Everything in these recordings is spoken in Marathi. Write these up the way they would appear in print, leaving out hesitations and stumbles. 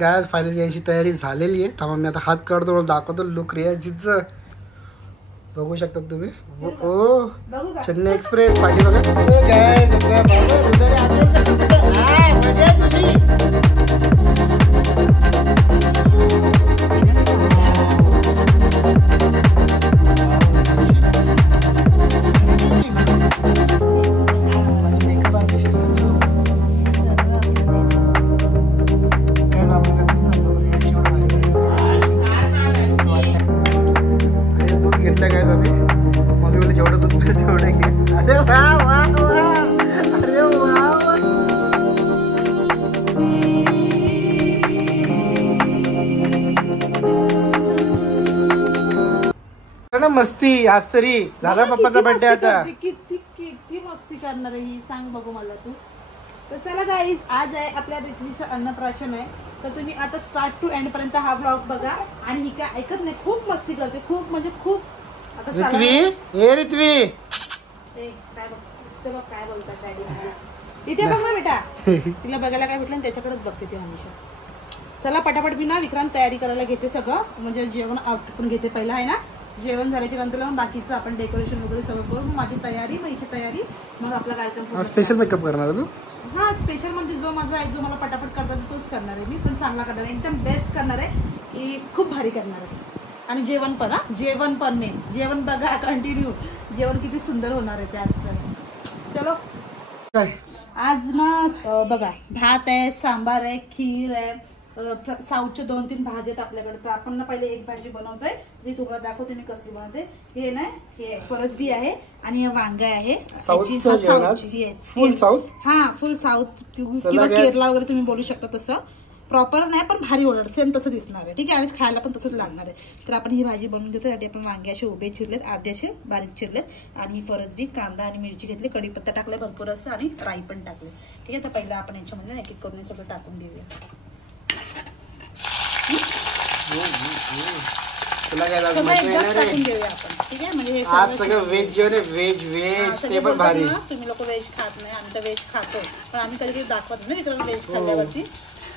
गाय फायनली यायची तयारी झालेली आहे. थांबा मी आता हात काढतो मला दाखवतो लुक रियाजीचं. बघू शकता तुम्ही. ओ चेन्नई एक्सप्रेस पाहिली बघा. मस्ती आज तरी झाला पप्पाचा बर्थडे आता. किती मस्ती करणार आहे ही सांग बघू मला तू. तर चला गाईज आज आहे आपल्या रित्वीचं अन्नप्राशन आहे. तर तुम्ही आता स्टार्ट टू एंड पर्यंत हा ब्लॉग बघा. आणि ही काय ऐकत नाही खूप मस्ती करते खूप म्हणजे खूप. आता रित्वी ए रित्वी काय बघ काय बोलतात डॅडी मला. इथे बघ ना बेटा तिला बघायला काय भेटलं त्याच्याकडेच बघते ती हमेशा. चला पटापट मी ना विक्रांत तयारी करायला घेते सगळं. म्हणजे जेवण पण घेते पहिला आहे ना. जेवण झाल्याच्या नंतर मग बाकीचं आपण डेकोरेशन वगैरे सगळं करू. मग माझी तयारी मग इथे तयारी मग आपला कार्यक्रम. स्पेशल मेकअप करणार तू. हा स्पेशल म्हणजे जो माझा आहे जो मला पटापट करतात तोच करणार आहे मी. पण चांगला करणार आहे एकदम बेस्ट करणार आहे की खूप भारी करणार आहे. आणि जेवण पण हा जेवण पण मेन जेवण बघा कंटिन्यू. जेवण किती सुंदर होणार आहे ते आजचं. चलो आज ना बघा भात आहे सांबार आहे खीर आहे. साऊथचे 2-3 भाजी आहेत आपल्याकडे. तर आपण ना पहिले एक भाजी बनवतोय जी तुम्हाला दाखवते मी कसली बनवते. हे ना हे फरसबी आहे आणि हे वांग आहे. फुल साऊथ. हा फुल साऊथ किंवा केरला वगैरे तुम्ही बोलू शकता. तसं प्रॉपर नाही पण भारी होणार सेम तसं दिसणार आहे. ठीक आहे आणि खायला पण तसंच लागणार आहे. तर आपण ही भाजी बनवून घेतो. यासाठी आपण वांगे असे उभे चिरलेत अर्धे असे बारीक चिरलेत आणि फरसबी कांदा आणि मिरची घेतली कढीपत्ता टाकले भरपूर असं आणि राई पण टाकले. ठीक आहे तर पहिला आपण याच्यामध्ये एक एक करून सगळं टाकून देऊया. आज सगळं व्हेज जेवण आहे. व्हेज व्हेज ते पण भारी. तुम्ही लोक व्हेज खात नाही आम्ही तर व्हेज खातो पण आम्ही कधी दाखवत नाही मित्रांनो व्हेज खाल्ल्यावरती.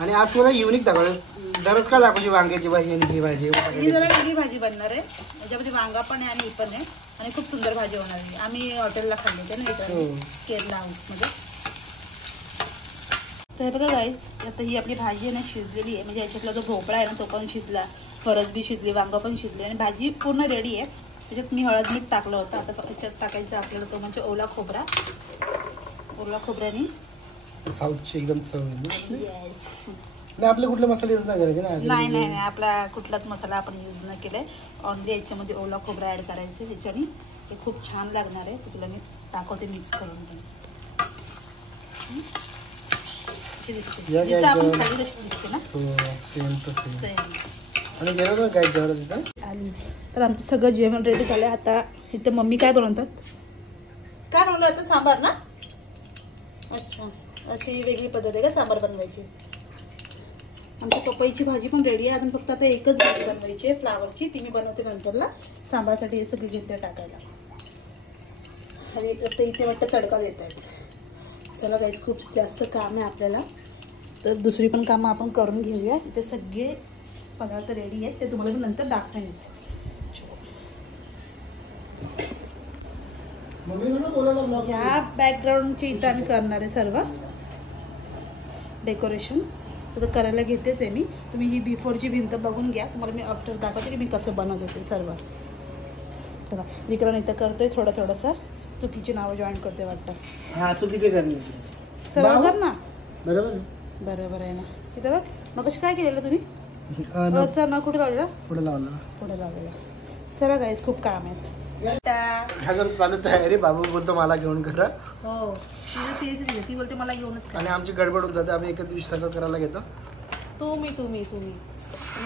आणि आज तुला युनिक दाखवलं. दररोज का दाखवायची वांग्याची भाजी आणि ही भाजी. ही जरा वेगळी भाजी बनणार आहे. याच्यामध्ये वांगा पण आहे आणि ही पण आहे आणि खूप सुंदर भाजी होणार आहे. आम्ही हॉटेलला खाल्ली होते ना मित्रांनो केरला हाऊसमध्ये. तर बघा गाईस आता ही आपली भाजी आहे ना शिजलेली आहे. म्हणजे याच्यातला जो भोपळा आहे ना तो पण शिजला फरसबी शिजली वांगा पण शिजली आणि भाजी पूर्ण रेडी आहे. त्याच्यात मी हळद मीठ टाकलं होतं. आता त्याच्यात टाकायचं आपल्याला तो म्हणजे ओला खोबरा. ओला खोबऱ्याने साऊथची एकदम चव येस. नाही आपले कुठले मसाले यूज नाही करायचे ना. नाही नाही नाही आपला कुठलाच मसाला आपण यूज नाही केलाय. ऑनली याच्यामध्ये ओला खोबरा ऍड करायचं. त्याच्याने ते खूप छान लागणार आहे. तुला मी दाखवते मिक्स करून. आपण खाली कशी दिसते ना सेम टू सेम. आणि जेवण काय जेवण तिथं आली. तर आमचं सगळं जेवण रेडी झालंय. आता इथे मम्मी काय बनवतात काय बनवलं आता सांबार ना. अच्छा अशी वेगळी पद्धत आहे का सांबार बनवायची. आमची पपईची भाजी पण रेडी आहे. अजून फक्त आता एकच भाजी बनवायची आहे फ्लावरची. ती मी बनवते नंतरला. सांबारासाठी हे सगळी घेतले टाकायला. आणि आता इथे वाटतं तडका देत आहेत. चला गाईस खूप जास्त काम आहे आपल्याला. तर दुसरी पण कामं आपण करून घेऊया. इथे सगळे पदार्थ रेडी आहेत ते तुम्हाला नंतर दाखवायचं. या बॅकग्राऊंडची इथं आम्ही करणार आहे सर्व डेकोरेशन. तर करायला घेतेच आहे मी. तुम्ही ही बिफोरची भिंत बघून घ्या. तुम्हाला मी आफ्टर दाखवते की मी कसं बनवत होते सर्व. चला विक्रम इथं करतोय थोडंसं. चुकीची नावं जॉईन करते वाटतं. हा चुकीचे करणे सर्व कर ना. बरोबर बरोबर आहे ना. इथं बघ मग कशी काय केलेलं तुम्ही ना कुठे लावलेला पुढे लावलेला. चला गाईस खूप काम आहे. चालू तयारी. बाबू बोलतो मला घेऊन करा. हो ती बोलते मला घेऊनच. आणि आमची गडबड होत जाते. आम्ही एका दिवशी सगळं करायला घेतो. तुम्ही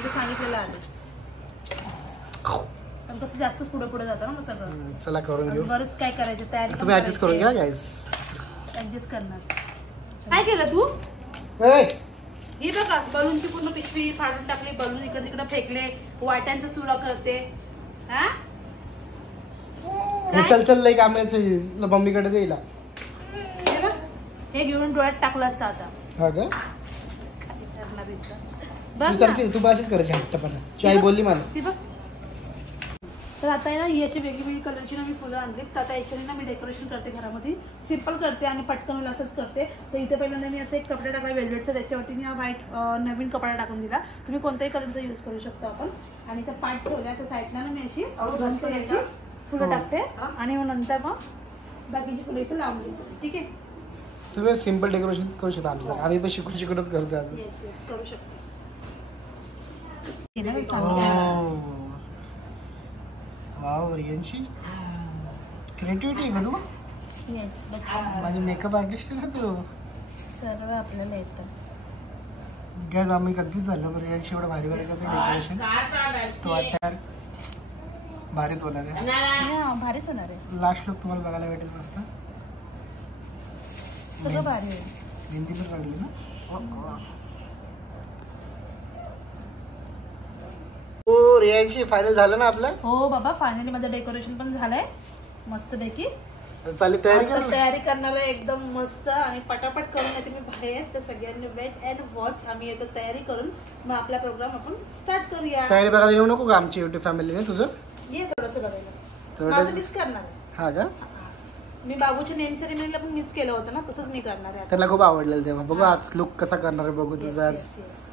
सांगितलेलं आधीच पण कसं जास्तच पुढे जातं ना मग सगळं. चला करून घेऊ. बरंच काय करायचं तयारी तुम्ही ऍडजस्ट करून घ्या गाईस. ऍडजस्ट करणार. काय केलं तू. ही बघा बलूनची पूर्ण पिशवी फाडून टाकली. बलून इकडे तिकडे फेकले. वाट्यांचा चुरा करते. हा चल लई कामाचं मम्मीकडे देईल. हे घेऊन डोळ्यात टाकलं असतं आता. हा का काय करणार. बघ तू ना. सारखी तू अशीच करायची हट्टपणा. ती आई बोलली मला. ती बघ. तर आता आहे ना ही अशी वेगळी कलरची ना मी फुलं आणली. तर आता याच्याने ना मी डेकोरेशन करते घरामध्ये. सिम्पल करते आणि पटकन होईल असंच करते. तर इथे पहिल्यांदा मी असं एक कपडा टाकला वेल्वेटचा, त्याच्यावरती मी हा व्हाईट नवीन कपडा टाकून दिला. तुम्ही कोणत्याही कलरचा यूज करू शकतो आपण. आणि त्या पाठ ठेवल्या तर साईडला ना मी अशी दोन कलरची फुलं टाकते आणि मग नंतर मग बाकीची फुलं इथे लावून देते. ठीक आहे. तुम्ही सिम्पल डेकोरेशन करू शकता आमचं. आम्ही पण शिकूनच करतो अजून. येस येस करू शकतो. वाव रियांशी क्रिएटिव्हिटी आहे का तू? येस माझी मेकअप आर्टिस्ट आहे ना तू. सर्व आपल्याला येतं. काय आम्ही कन्फ्यूज झालं. बरं रियांशी एवढं भारी भारी करते डेकोरेशन. तो वाटतं यार भारीच होणार आहे. भारीच होणार आहे. लास्ट लुक तुम्हाला बघायला भेटेल मस्त. सगळं भारी आहे. मेहंदी पण काढली ना. हो रियांशी फायनल झालं ना आपलं. हो बाबा फायनली माझं डेकोरेशन पण झालंय मस्तपैकी. चालेल तयारी कर. तयारी करणार आहे एकदम मस्त आणि पटापट करून येते मी बाहेर. तर सगळ्यांनी वेट अँड वॉच. आम्ही येतो तयारी करून मग आपला प्रोग्राम आपण स्टार्ट करूया. तयारी बघायला येऊ नको का आमची युट्यूब फॅमिलीने तुझं? ये थोडंसं बघायला. थोडं- माझं मीच करणार आहे. हा का? मी बाबूच्या नेम सेरेमनीला पण मीच केलं होतं ना, तसंच मी करणार आहे. त्यांना खूप आवडलेलं तेव्हा. बघू आज लुक कसा करणार आहे बघू तुझं आज. Yes, yes.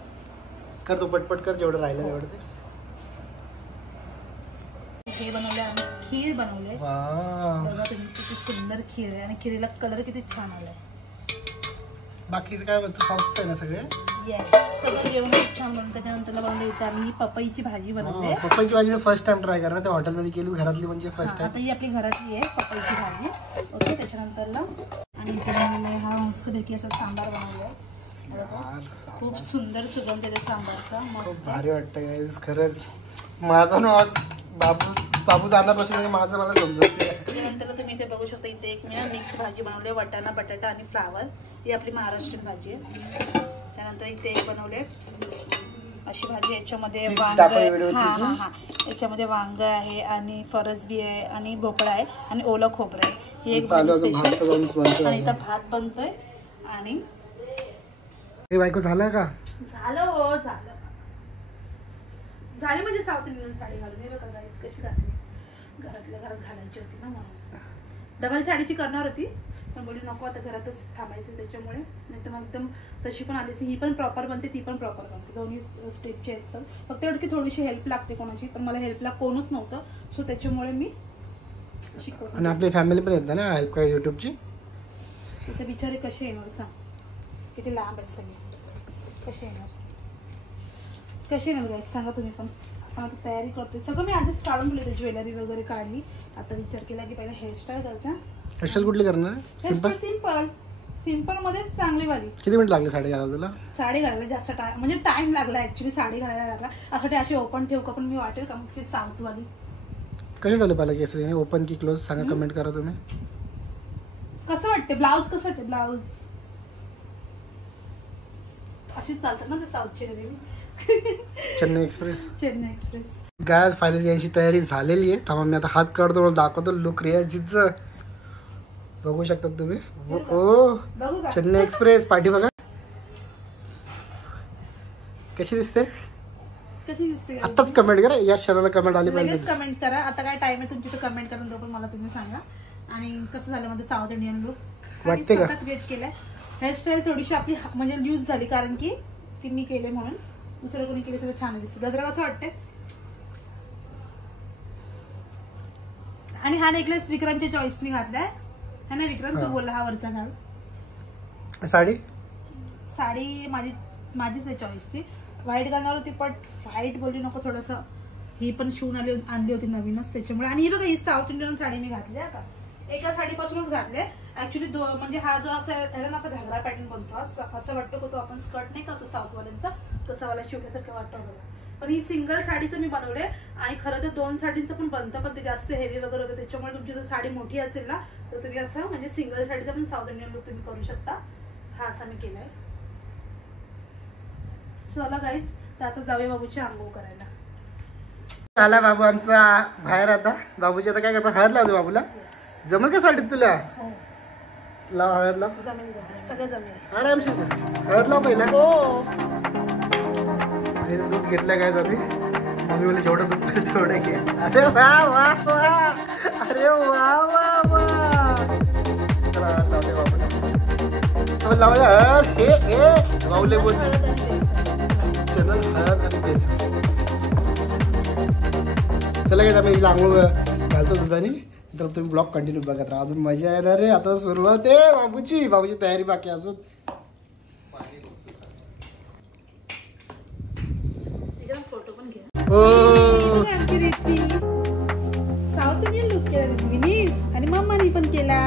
कर तू पटपट कर जेवढं राहिलं तेवढं ते. हे बनवले आम्ही खीर बनवले. वाव. बघा तुम्ही किती सुंदर खीर आहे आणि खीरीला कलर किती छान आलाय. बाकीचं काय तू साऊथचं आहे ना सगळे? येस सगळं जेवण खूप छान बनवलं. त्याच्यानंतरला बनवले इथे आम्ही पपईची भाजी बनवते. पप्पाची भाजी मी फर्स्ट टाइम ट्राय करणार. त्या हॉटेलमध्ये केली घरातली म्हणजे फर्स्ट टाइम. आता ही आपली घरातली आहे पपईची भाजी. ओके त्याच्यानंतरला आणि इथे बनवलेला हा मस्तपैकी असा सांबार बनवलाय. खूप सुंदर सुगंध आहे त्या सांबारचा. मस्त भारी वाटतं गाईज खरंच. माझं ना बाबू जाण्यापासून माझं मला समजत नाही. त्यानंतर तुम्ही इथे बघू शकता इथे एक मी मिक्स भाजी बनवली. वाटाणा बटाटा आणि फ्लावर. ही आपली महाराष्ट्रीयन भाजी आहे. त्यानंतर इथे एक बनवले अशी भाजी. याच्यामध्ये वांग याच्यामध्ये वांग आहे आणि फरसबी आहे आणि भोपळा आहे आणि ओलं खोबरं आहे. ही एक स्पेशल. आणि इथं भात बनतोय आणि बायको झालं का? झालं हो झालं. झाली म्हणजे साऊथ इंडियन साडी घालून. हे बघा गाईस कशी घातली. घरातल्या घरात घालायची होती ना म्हणून. डबल साडीची करणार होती पण बोलली नको आता घरातच थांबायचं त्याच्यामुळे. नाही तर मग एकदम तशी पण आली. ही पण प्रॉपर बनते ती पण प्रॉपर बनते. दोन्ही स्टेपचे आहेत सर. फक्त एवढं की थोडीशी हेल्प लागते कोणाची. पण मला हेल्पला कोणच नव्हतं सो त्याच्यामुळे मी शिकवते. आणि आपली फॅमिली पण येते ना हेल्प करा युट्यूबची. तिथे बिचारे कसे येणार सांग. किती लांब आहेत सगळे. कसे येणार गाईस सांगा तुम्ही पण. आपण आता तयारी करतोय. सगळं मी आधीच काढून ठेवली. ज्वेलरी वगैरे काढली. आता विचार केला की पहिला हेअरस्टाईल करते. हेअरस्टाईल कुठली करणार? सिंपल मध्येच चांगली वाली. किती मिनिट लागले साडी घालायला तुला? साडी घालायला जास्त टाइम म्हणजे टाइम लागला ऍक्च्युली. साडी घालायला लागला. असं अशी ओपन ठेवू का पण मी वाटेल का मग साऊथ वाली. कशी ठेवले पाहिजे केस ओपन की क्लोज सांगा कमेंट करा तुम्ही. कसं वाटते ब्लाऊज? कसं वाटते ब्लाऊज? अशीच चालतात ना ते साऊथचे नेहमी. चेन्नई एक्सप्रेस. चेन्नई एक्सप्रेस. गाय फायनली याची तयारी झालेली आहे. थांबा मी आता हात काढतो मला दाखवतो लुक रियाजीचं. बघू शकता तुम्ही. ओ चेन्नई एक्सप्रेस पाठी बघा कशी दिसते. कशी दिसते आताच कमेंट करा. या क्षणाला कमेंट आली पाहिजे. कमेंट करा. आता काय टाइम आहे तुमची तर कमेंट करून पण मला तुम्ही सांगा. आणि कसं झालं माझं साऊथ इंडियन लुक वाटते का? क्रिएट केलंय. हेअरस्टाईल थोडीशी आपली म्हणजे यूज झाली कारण की ती मी केले म्हणून. दुसरं कोणी केले सगळं छान दिसतं. गजरा कसं वाटते. आणि हा नेकलेस विक्रांतच्या चॉईसनी घातलाय है ना. विक्रांत तू बोलला हा वरचा घाल. साडी माझीच आहे चॉईसची. व्हाईट घालणार होती पण व्हाईट बोलली नको. थोडंसं ही पण शिवून आणली होती नवीनच त्याच्यामुळे. आणि ही बघा ही साऊथ इंडियन साडी मी घातली आता. एका साडीपासूनच घातले ऍक्च्युली. म्हणजे हा जो असा ना असा घागरा पॅटर्न बनतो असं वाटतं का तो आपण स्कर्ट नाही का असं साऊथवाल्यांचा तसा वाला शिवल्यासारखं वाटतं मला. पण ही सिंगल साडीचं मी बनवले. आणि खरं तर 2 साडींचं पण बनतं पण ते जास्त हेवी वगैरे होतं त्याच्यामुळे तुमची जर साडी मोठी असेल ना तर तुम्ही असं म्हणजे सिंगल साडीचा पण साऊथ इंडियन लुक तुम्ही करू शकता. हा असा मी केलाय. चला गाईस तर आता जाऊया बाबूची आंघोळ करायला. आला बाबू आमचा बाहेर. आता बाबूची आता काय करणार हळद लावतो बाबूला. जमेल का साडीत तुला? लाव हळद लाव. जमेल सगळं जमेल. आरामशीर हळद लाव पहिला. आणि दूध घेतलं काय आम्ही. मम्मी बोलली जेवढं दूध पाहिजे तेवढं घे. अरे वा वा वा, अरे वा वा वा. चला लावले बाबा लावले हे लावले बोलते चॅनल हळद आणि बेसन. चला काय आम्ही आंघोळ घालतो दुधाने. तर तुम्ही ब्लॉग कंटिन्यू बघत राहा, अजून मजा येणार रे. आता सुरुवात आहे बाबूची तयारी बाकी अजून. फोटो पण घ्या. हो साऊथ इंडियन लुक केला ऋत्विनी आणि मम्मानी पण केला.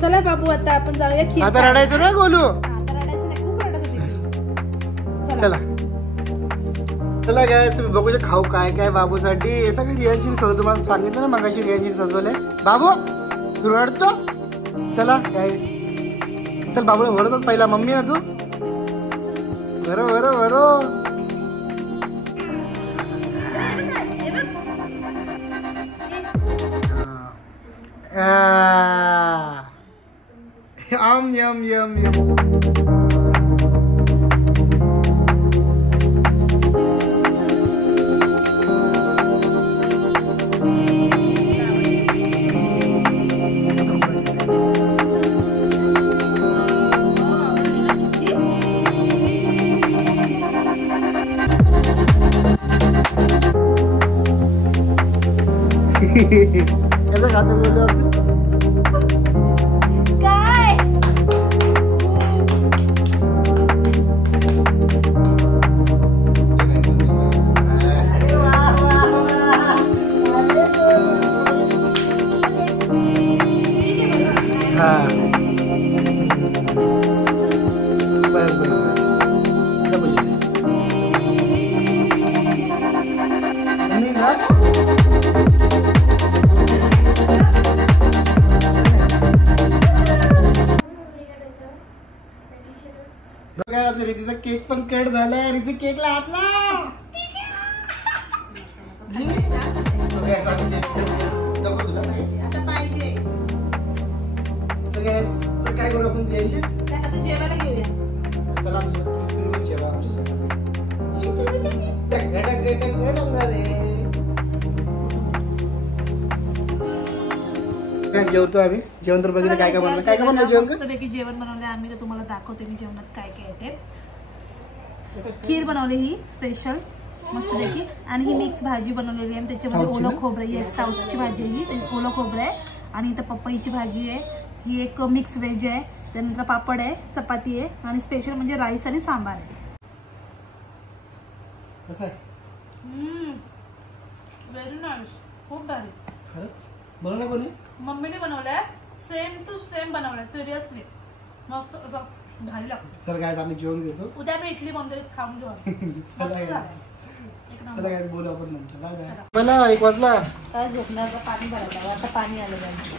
चला बाबू आता आपण जाऊया खीर. आता रडायचं नाही बोलू. आता रडायचं नाही, खूप रडत होती. चला चला काय तुम्ही बघू शकता खाऊ काय काय बाबूसाठी. हे सगळं रियांशी सजव, तुम्हाला सांगितलं ना मगाशी रियांशी सजवलंय. बाबू तू रडतो. चला गाईस चल बाबूला भरतो पहिला. मम्मी ना तू भरो भरो भरो. Yum yum yum yum. कसं खातो बोलतो काय हा बस बस बघा रितीचा केक पण कट झालाय. रिती केकला हातला. आता पाहिजे काय करू आपण प्लेशी. आता जेवायला घेऊया. चला आमच्या जेवा जेवतो आम्ही. जेवण तर बघितलं काय काय बनवलं. काय काय बनवलं जेवण. मस्तपैकी जेवण बनवलं आम्ही. तर तुम्हाला दाखवते मी जेवणात काय काय येते. खीर बनवली ही स्पेशल मस्तपैकी. आणि ही मिक्स भाजी बनवलेली आहे. त्याच्यामध्ये ओलं खोबरं आहे. साऊथची भाजी आहे ही. त्याच्यात ओलं खोबरं आहे. आणि इथं पपईची भाजी आहे. ही एक मिक्स व्हेज आहे. त्यानंतर पापड आहे, चपाती आहे आणि स्पेशल म्हणजे राईस आणि सांबार आहे. कसं आहे व्हेरी नाईस. खूप भारी. खरंच बनवलं कोणी. मम्मीने बनवलंय. सेम टू सेम बनवलंय. सिरियसली मस्त असं भारी लागतं. चल काय आम्ही जेवण घेतो. उद्या मी इडली बनवते, खाऊन घेऊ. चला काय बोलू आपण नंतर. Bye bye. मला 1 वाजला. काय झोपणार. पाणी भरायला आता पाणी आलं पाहिजे.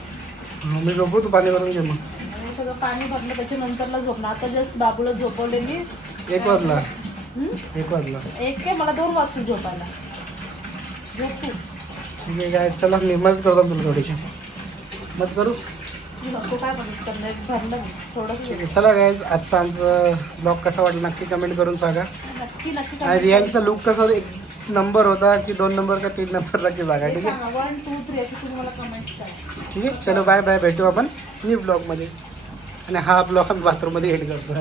मी झोपू तू पाणी भरून घे. मग सगळं पाणी भरलं त्याच्या नंतरला झोपणार. आता जस्ट बाबूला झोपवले मी. 1 वाजला. 1 वाजला. एक काय मला 2 वाजता झोपायला. झोपू ठीक आहे काय. चला मी मदत करतो तुला थोडीशी. मदत करू. काय भरलं थोडं. ठीक आहे चला गाईज. आजचा आमचं ब्लॉग कसा वाटला नक्की कमेंट करून सांगा. नक्की नक्की. आणि रियांचा लुक कसा 1 नंबर होता की 2 नंबर का 3 नंबर नक्की सांगा. ठीक आहे 1 2 3 अशी तुम्ही मला कमेंट्स करा. ठीक आहे. चलो बाय बाय. भेटू आपण न्यू ब्लॉगमध्ये. आणि हा ब्लॉग आम्ही बाथरूममध्ये एड करतो.